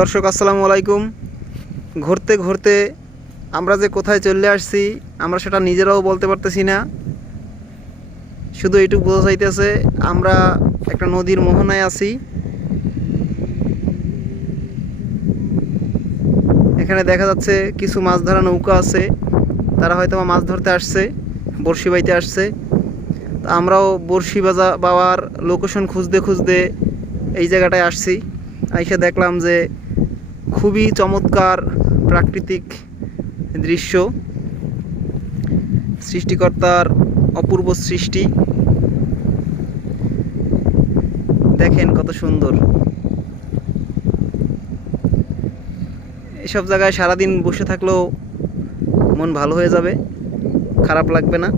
দর্শক, আসসালামু আলাইকুম। ঘুরতে ঘুরতে আমরা যে কোথায় চলে আসছি, আমরা সেটা নিজেরাও বলতে পারতেছি না। শুধু এইটুকু বোঝা যাইতেছে, আমরা একটা নদীর মোহনায় আছি। এখানে দেখা যাচ্ছে কিছু মাছ ধরা নৌকা আছে। তারা হয়তো মাছ ধরতে আসছে, বড়শি বাইতে আসছে। তা আমরাও বড়শি বাজা বাবার লোকেশন খুঁজতে খুঁজতে এই জায়গাটায় আসছি। এসে দেখলাম যে খুবই চমৎকার প্রাকৃতিক দৃশ্য। সৃষ্টিকর্তার অপূর্ব সৃষ্টি। দেখেন কত সুন্দর। এসব জায়গায় সারাদিন বসে থাকলেও মন ভালো হয়ে যাবে, খারাপ লাগবে না।